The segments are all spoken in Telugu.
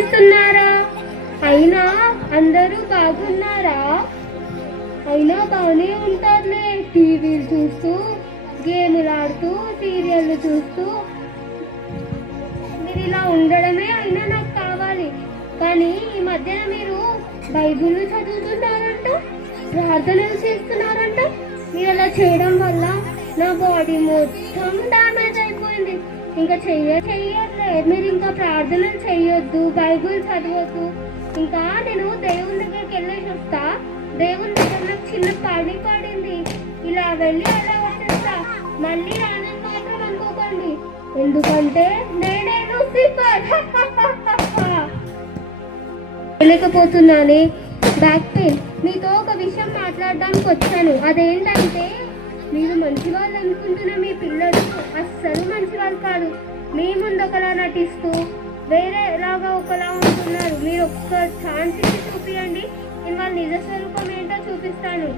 చేస్తున్నారా? అయినా అందరూ బాగున్నారా? అయినా బాగానే ఉంటారులే, టీవీలు చూస్తూ, గేములు ఆడుతూ, సీరియళ్ళు చూస్తూ. మీరు ఇలా ఉండడమే అయినా నాకు కావాలి. కానీ ఈ మధ్యన మీరు బైబిల్ చదువుతున్నారంట, ప్రార్థనలు చేస్తున్నారంట. మీరు అలా చేయడం వల్ల నా బాడీ మొత్తం డ్యామేజ్ అయిపోయింది. ఇంకా చెయ్యట్లే. మీరు ఇంకా ప్రార్థనలు చెయ్యొద్దు, బైబిల్ చదవద్దు. ఇంకా నేను దేవుని దగ్గరికి వెళ్ళేసి వస్తా. దేవుని దగ్గర నాకు చిన్న పాడి పాడింది, ఇలా వెళ్ళి అలా వచ్చేస్తా. మళ్ళీ రానని మాత్రం అనుకోకండి, ఎందుకంటే నేనే లూసిఫర్. వెళ్ళకపోతున్నానే, back pain. మీతో ఒక విషయం మాట్లాడడానికి వచ్చాను. అదేంటంటే, మీరు మంచి వాళ్ళు అనుకుంటున్న మీ పిల్లలు అస్సలు మంచి వాళ్ళు కాదు. మీ ముందు ఒకలా నటిస్తూ వేరేలాగా ఒకలా ఉంటున్నారు. మీరు ఒక్క ఛాన్స్ ఇచ్చి చూపియండి, నేను వాళ్ళ నిజ స్వరూపం ఏంటో చూపిస్తాను.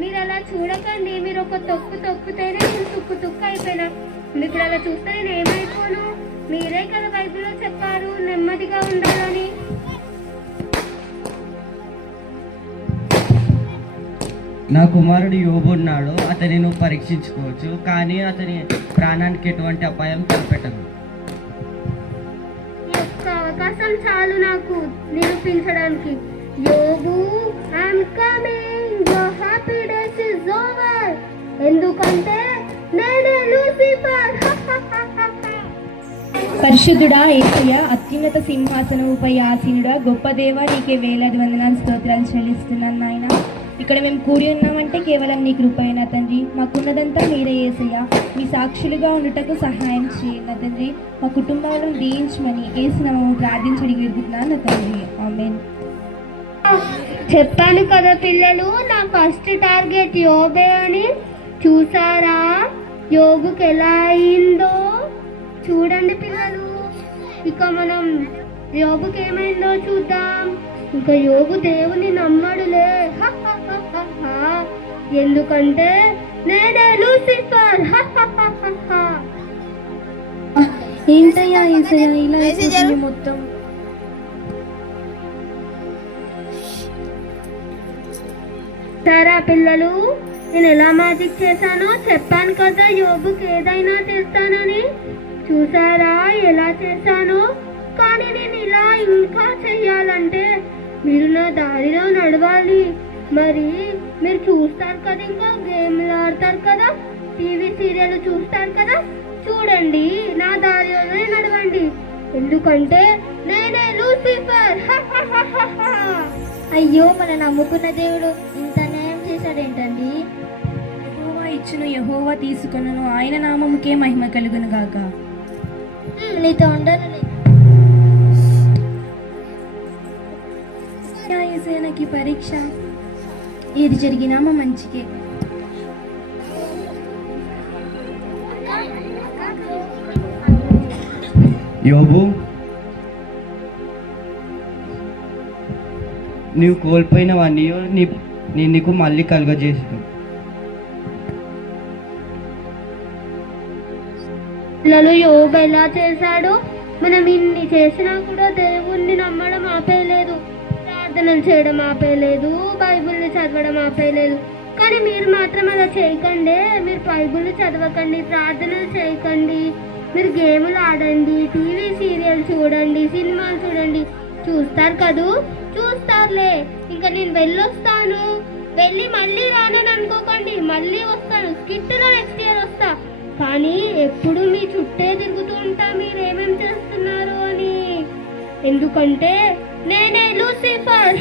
మీరు అలా చూడకండి. మీరు ఒక తొక్కితేనే నేను తుక్కు అయిపోయినా. మీరు అలా చూస్తే నేను ఏమైపోను? మీరే కదా బైబిల్లో చెప్పారు నెమ్మదిగా ఉండాలని. నా కుమారుడు యోబు ఉన్నాడు, అతని నువ్వు పరీక్షించుకోవచ్చు, కానీ అతని ప్రాణానికి ఎటువంటి అపాయం తలపెట్టదు. ఒక్క అవకాశం చాలు నాకు నిరూపించడానికి. యోబు, I'm coming, your happy days is over. ఎందుకంటే నేనే లూసిఫర్. పరిశుద్ధుడా యేసయ్య, అత్యున్నత సింహాసనముపై ఆసీనుడా, గొప్ప దేవా, నీకే వేలాది వందనాలు స్తోత్రాలు చెల్లిస్తున్నాను నాయన. ఇక్కడ మేము కూడి ఉన్నామంటే కేవలం నీ కృపైన తండ్రి. మాకున్నదంతా మీరే యేసయ్య. మీ సాక్షులుగా ఉండుటకు సహాయం చేయండి తండ్రి. మా కుటుంబాలను దీవించమని యేసు నామమున ప్రార్థించి అడిగిస్తున్నాను తండ్రి, ఆమేన్. చెప్పాను కదా పిల్లలు, నా ఫస్ట్ టార్గెట్ యోబే అని. చూసారా యోబుకి ఎలా అయిందో? చూడండి పిల్లలు. ఇక మనం యోబుకి ఏమైందో చూద్దాం. ఇంకా యోబు దేవుని నమ్మడులే, ఎందుకంటే నేనే లూసిఫర్. ఏంటయ్యా యేసయ్య ఇలా అయిపోతుంది మొత్తం? సరే పిల్లలు, నేను ఎలా మ్యాజిక్ చేశానో చెప్పాను కదా, యోబుకి ఏదైనా చేస్తానని. చూసారా ఎలా చేశానో? కానీ నేను ఇలా ఇంకా చెయ్యాలంటే మీరు నా దారిలో నడవాలి. మరి మీరు చూస్తారు కదా, ఇంకా గేమ్లు ఆడతారు కదా, టీవీ సీరియల్ చూస్తారు కదా, చూడండి, నా దారిలోనే నడవండి, ఎందుకంటే నేనే లూసిఫర్. అయ్యో, మన నమ్ముకున్న దేవుడు ఇంత న్యాయం చేశాడేంటండి? యెహోవా ఇచ్చును, యెహోవా తీసుకొనును, ఆయన నామముకే మహిమ కలుగును గాక. నీతో ఉండను. యేసయ్య, నాకు ఈ పరీక్ష ఏది జరిగినా మా మంచికే. యోబు, నీవు కోల్పోయినవన్నీ నేను నీకు మళ్ళీ కలుగజేసాను. పిల్లలు, యోబు ఎలా చేశాడు? మనం ఇన్ని చేసినా కూడా దేవుణ్ణి నమ్మడం ఆపేయలేదు, ప్రార్థనలు చేయడం ఆపేయలేదు, బైబిల్ని చదవడం ఆపేయలేదు. కానీ మీరు మాత్రం అలా చేయకండి. మీరు బైబిల్ చదవకండి, ప్రార్థనలు చేయకండి, మీరు గేములు ఆడండి, టీవీ సీరియల్ చూడండి, సినిమాలు చూడండి. చూస్తారు కదూ, చూస్తారులే. ఇంకా నేను వెళ్ళొస్తాను, వెళ్ళి మళ్ళీ రానని అనుకోకండి, మళ్ళీ వస్తాను, స్కిట్లో నెక్స్ట్ ఇయర్ వస్తా. కానీ ఎప్పుడు మీ చుట్టే తిరుగుతూ ఉంటా మీరు ఏమేం చేస్తున్నారు అని. ఎందుకంటే నేనే లూసిఫర్.